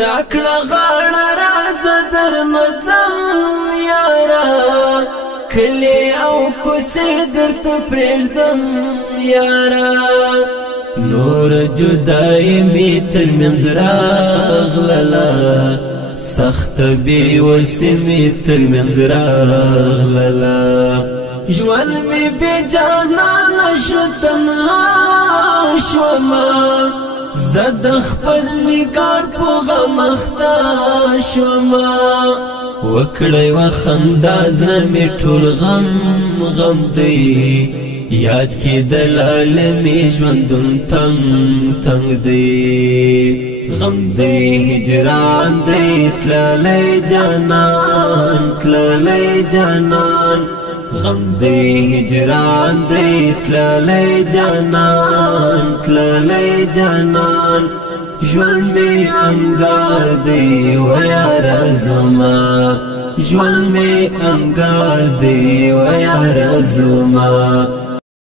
راکړه غاړه راز در مزم یارا کلی او کوڅې درته پرېږدم یارا نور جدای می ترمنځ راغلله سخت بې وسې مې ترمنځ راغلله ژوند مې بې جانانه شو تنها شومه زه د خپل نګار په غم اخته شومه وکړی وه خندا زړه مې ټول غم غم دی یاد کېدل مې ژوندون تنګ تنګ دی غم دی هجران دی تللی جانان تللی جانان غم دی هجران دی تللی جانان تللی جانان ژوند مې انګار دی و یاره زما ژوند مې انګار دی و یاره زما